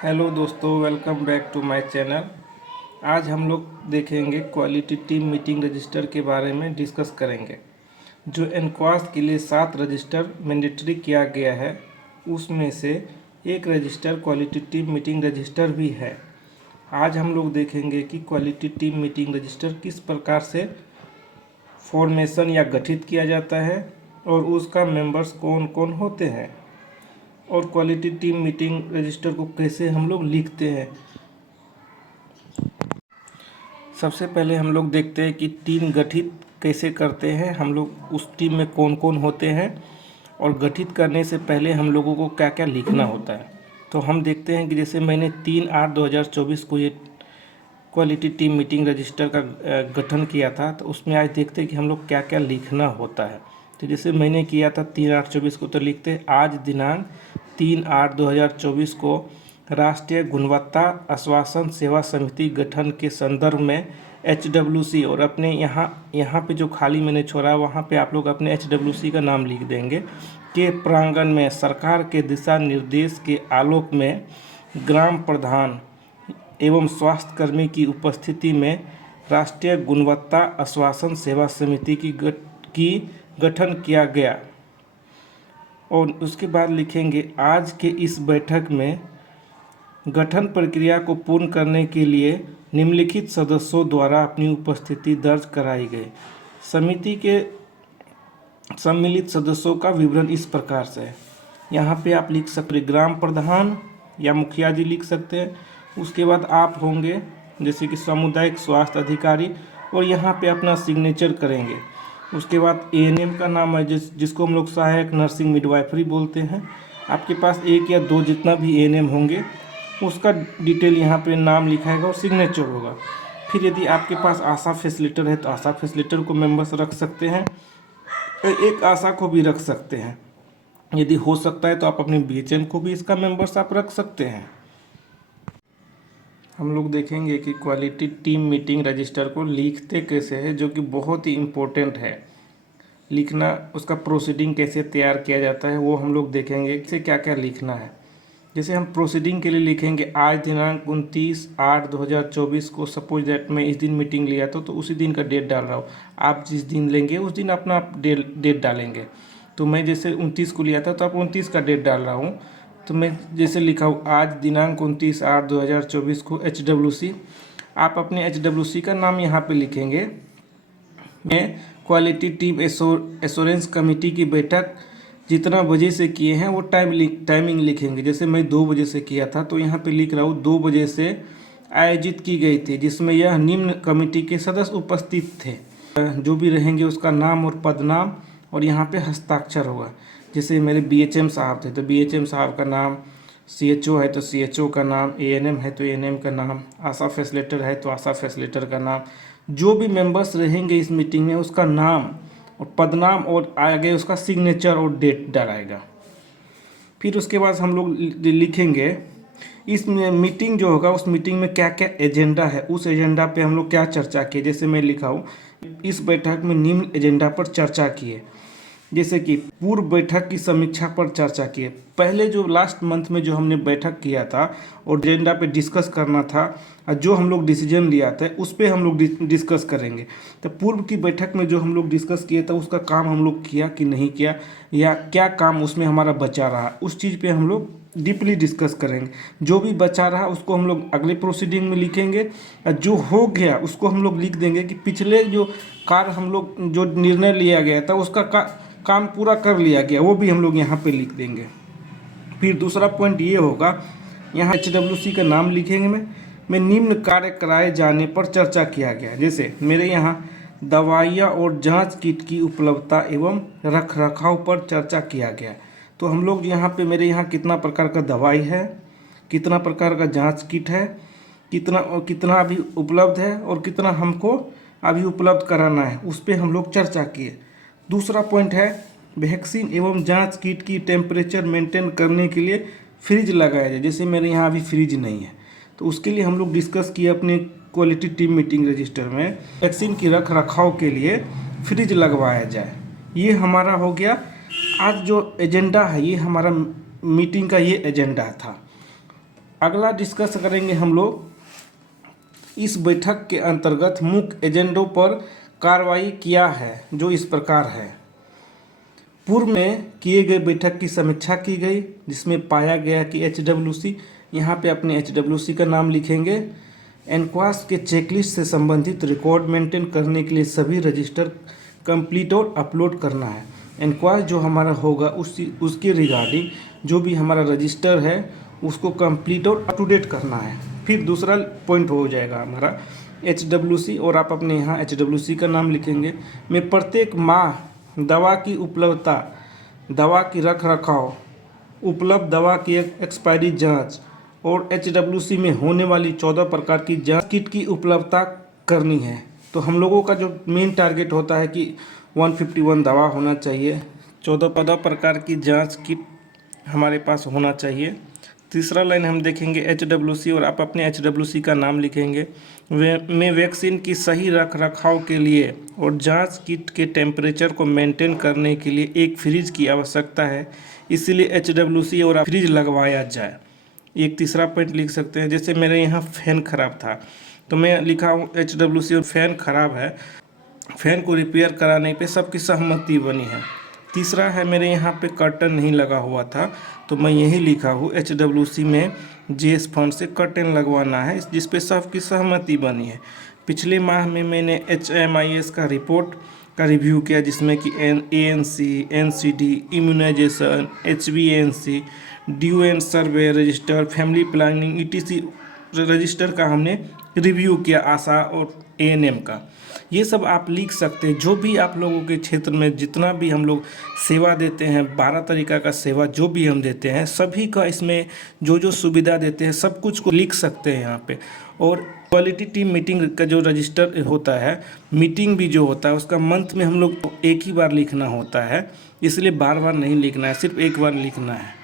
Hello दोस्तों, welcome back to my channel. आज हम लोग देखेंगे क्वालिटी टीम मीटिंग रजिस्टर के बारे में डिस्कस करेंगे। जो एनक्वास के लिए 7 रजिस्टर मैंडेटरी किया गया है, उसमें से एक register quality team meeting register भी है। आज हम लोग देखेंगे कि क्वालिटी टीम मीटिंग रजिस्टर किस प्रकार से फॉर्मेशन या गठित किया जाता है और उसका मेंबर्स कौन कौन होते हैं, और क्वालिटी टीम मीटिंग रजिस्टर को कैसे हम लोग लिखते हैं। सबसे पहले हम लोग देखते हैं कि टीम गठित कैसे करते हैं, हम लोग उस टीम में कौन कौन होते हैं और गठित करने से पहले हम लोगों को क्या क्या लिखना होता है। तो हम देखते हैं कि जैसे मैंने 3/8/2024 को ये क्वालिटी टीम मीटिंग रजिस्टर का गठन किया था, तो उसमें आज देखते हैं कि हम लोग क्या क्या लिखना होता है। तो जैसे मैंने किया था 3/8/24 को, तो लिखते हैं आज दिनांक 3/8/2024 को राष्ट्रीय गुणवत्ता आश्वासन सेवा समिति गठन के संदर्भ में HWC, और अपने यहाँ पे जो खाली मैंने छोड़ा वहाँ पे आप लोग अपने HWC का नाम लिख देंगे, के प्रांगण में सरकार के दिशा निर्देश के आलोक में ग्राम प्रधान एवं स्वास्थ्य कर्मी की उपस्थिति में राष्ट्रीय गुणवत्ता आश्वासन सेवा समिति की गठन किया गया। और उसके बाद लिखेंगे आज के इस बैठक में गठन प्रक्रिया को पूर्ण करने के लिए निम्नलिखित सदस्यों द्वारा अपनी उपस्थिति दर्ज कराई गई। समिति के सम्मिलित सदस्यों का विवरण इस प्रकार से है। यहाँ पे आप लिख सकते हैं ग्राम प्रधान या मुखिया जी लिख सकते हैं। उसके बाद आप होंगे जैसे कि सामुदायिक स्वास्थ्य अधिकारी, और यहाँ पे अपना सिग्नेचर करेंगे। उसके बाद ANM का नाम है जिसको हम लोग सहायक नर्सिंग मिडवाइफरी बोलते हैं। आपके पास 1 या 2 जितना भी ANM होंगे उसका डिटेल यहाँ पे नाम लिखाएगा और सिग्नेचर होगा। फिर यदि आपके पास आशा फैसिलिटेटर है तो आशा फैसिलिटेटर को मेंबर्स रख सकते हैं, एक आशा को भी रख सकते हैं। यदि हो सकता है तो आप अपने BHM को भी इसका मेंबर्स आप रख सकते हैं। हम लोग देखेंगे कि क्वालिटी टीम मीटिंग रजिस्टर को लिखते कैसे है, जो कि बहुत ही इम्पोर्टेंट है। लिखना, उसका प्रोसीडिंग कैसे तैयार किया जाता है वो हम लोग देखेंगे, इसे क्या क्या लिखना है। जैसे हम प्रोसीडिंग के लिए लिखेंगे आज दिनांक 29/8/2024 को, सपोज दैट मैं इस दिन मीटिंग लिया था तो उसी दिन का डेट डाल रहा हूँ। आप जिस दिन लेंगे उस दिन अपना डेट डालेंगे। तो मैं जैसे 29 को लिया था तो आप 29 का डेट डाल रहा हूँ। तो मैं जैसे लिखा हूँ आज दिनांक 29/8/2024 को HWC, आप अपने HWC का नाम यहाँ पे लिखेंगे। मैं क्वालिटी टीम एश्योरेंस कमेटी की बैठक जितना बजे से किए हैं वो टाइमिंग लिखेंगे। जैसे मैं 2 बजे से किया था तो यहाँ पे लिख रहा हूँ 2 बजे से आयोजित की गई थी, जिसमें यह निम्न कमेटी के सदस्य उपस्थित थे। जो भी रहेंगे उसका नाम और पदनाम, और यहाँ पे हस्ताक्षर होगा। जैसे मेरे BHM साहब थे तो BHM साहब का नाम, CHO है तो CHO का नाम, ANM है तो ANM का नाम, आशा फैसिलिटेटर है तो आशा फैसिलिटेटर का नाम। जो भी मेंबर्स रहेंगे इस मीटिंग में उसका नाम और पदनाम और आगे उसका सिग्नेचर और डेट डालेगा। फिर उसके बाद हम लोग लिखेंगे इस मीटिंग जो होगा उस मीटिंग में क्या क्या एजेंडा है, उस एजेंडा पे हम लोग क्या चर्चा किए। जैसे मैं लिखा हूँ इस बैठक में निम्न एजेंडा पर चर्चा किए, जैसे कि पूर्व बैठक की समीक्षा पर चर्चा किए। पहले जो लास्ट मंथ में जो हमने बैठक किया था और एजेंडा पे डिस्कस करना था, और जो हम लोग डिसीजन लिया था उस पे हम लोग डिस्कस करेंगे। तो पूर्व की बैठक में जो हम लोग डिस्कस किए था उसका काम हम लोग किया कि नहीं किया, या क्या काम उसमें हमारा बचा रहा, उस चीज़ पे हम लोग डीपली डिस्कस करेंगे। जो भी बचा रहा उसको हम लोग अगले प्रोसीडिंग में लिखेंगे, और जो हो गया उसको हम लोग लिख देंगे कि पिछले जो कार्य हम लोग जो निर्णय लिया गया था उसका काम पूरा कर लिया गया, वो भी हम लोग यहाँ पे लिख देंगे। फिर दूसरा पॉइंट ये होगा, यहाँ HWC का नाम लिखेंगे। मैं निम्न कार्य कराए जाने पर चर्चा किया गया। जैसे मेरे यहाँ दवाइयाँ और जांच किट की उपलब्धता एवं रख रखाव पर चर्चा किया गया। तो हम लोग यहाँ पे मेरे यहाँ कितना प्रकार का दवाई है, कितना प्रकार का जांच किट है, कितना अभी उपलब्ध है और कितना हमको अभी उपलब्ध कराना है, उस पर हम लोग चर्चा किए। दूसरा पॉइंट है वैक्सीन एवं जांच किट की टेम्परेचर मेंटेन करने के लिए फ्रिज लगाया जाए। जैसे मेरे यहाँ अभी फ्रिज नहीं है तो उसके लिए हम लोग डिस्कस किए अपने क्वालिटी टीम मीटिंग रजिस्टर में, वैक्सीन की रख रखाव के लिए फ्रिज लगवाया जाए। ये हमारा हो गया आज जो एजेंडा है, ये हमारा मीटिंग का ये एजेंडा था। अगला डिस्कस करेंगे हम लोग इस बैठक के अंतर्गत मुख्य एजेंडों पर कार्रवाई किया है, जो इस प्रकार है। पूर्व में किए गए बैठक की समीक्षा की गई, जिसमें पाया गया कि HWC, यहाँ पे अपने HWC का नाम लिखेंगे। एनक्वास के चेकलिस्ट से संबंधित रिकॉर्ड मेंटेन करने के लिए सभी रजिस्टर कंप्लीट और अपलोड करना है। एनक्वास जो हमारा होगा उसके रिगार्डिंग जो भी हमारा रजिस्टर है उसको कंप्लीट और अप टू डेट करना है। फिर दूसरा पॉइंट हो जाएगा हमारा HWC, और आप अपने यहाँ HWC का नाम लिखेंगे। मैं प्रत्येक माह दवा की उपलब्धता, दवा की रख रखाव, उपलब्ध दवा की एक्सपायरी जांच और HWC में होने वाली 14 प्रकार की जांच किट की उपलब्धता करनी है। तो हम लोगों का जो मेन टारगेट होता है कि 151 दवा होना चाहिए, 14 प्रकार की जांच किट हमारे पास होना चाहिए। तीसरा लाइन हम देखेंगे HWC, और आप अपने HWC का नाम लिखेंगे। में वैक्सीन की सही रख रखाव के लिए और जांच किट के टेम्परेचर को मेंटेन करने के लिए एक फ्रिज की आवश्यकता है, इसीलिए HWC और फ्रिज लगवाया जाए। एक तीसरा पॉइंट लिख सकते हैं, जैसे मेरे यहाँ फ़ैन ख़राब था तो मैं लिखा हूँ HWC और फ़ैन ख़राब है, फ़ैन को रिपेयर कराने पे सबकी सहमति बनी है। तीसरा है मेरे यहाँ पे कर्टन नहीं लगा हुआ था तो मैं यही लिखा हूँ HWC में GS फंड से कर्टन लगवाना है, जिस पे सबकी सहमति बनी है। पिछले माह में मैंने HMIS का रिपोर्ट का रिव्यू किया, जिसमें कि ANC, NCD, immunisation, HbA1c, due and survey register, family planning ETC register का हमने रिव्यू किया, आशा और ANM का। ये सब आप लिख सकते हैं। जो भी आप लोगों के क्षेत्र में जितना भी हम लोग सेवा देते हैं, 12 तरीका का सेवा जो भी हम देते हैं, सभी का इसमें जो जो सुविधा देते हैं सब कुछ को लिख सकते हैं यहाँ पे। और क्वालिटी टीम मीटिंग का जो रजिस्टर होता है, मीटिंग भी जो होता है उसका मंथ में हम लोग एक ही बार लिखना होता है, इसलिए बार बार नहीं लिखना है, सिर्फ एक बार लिखना है।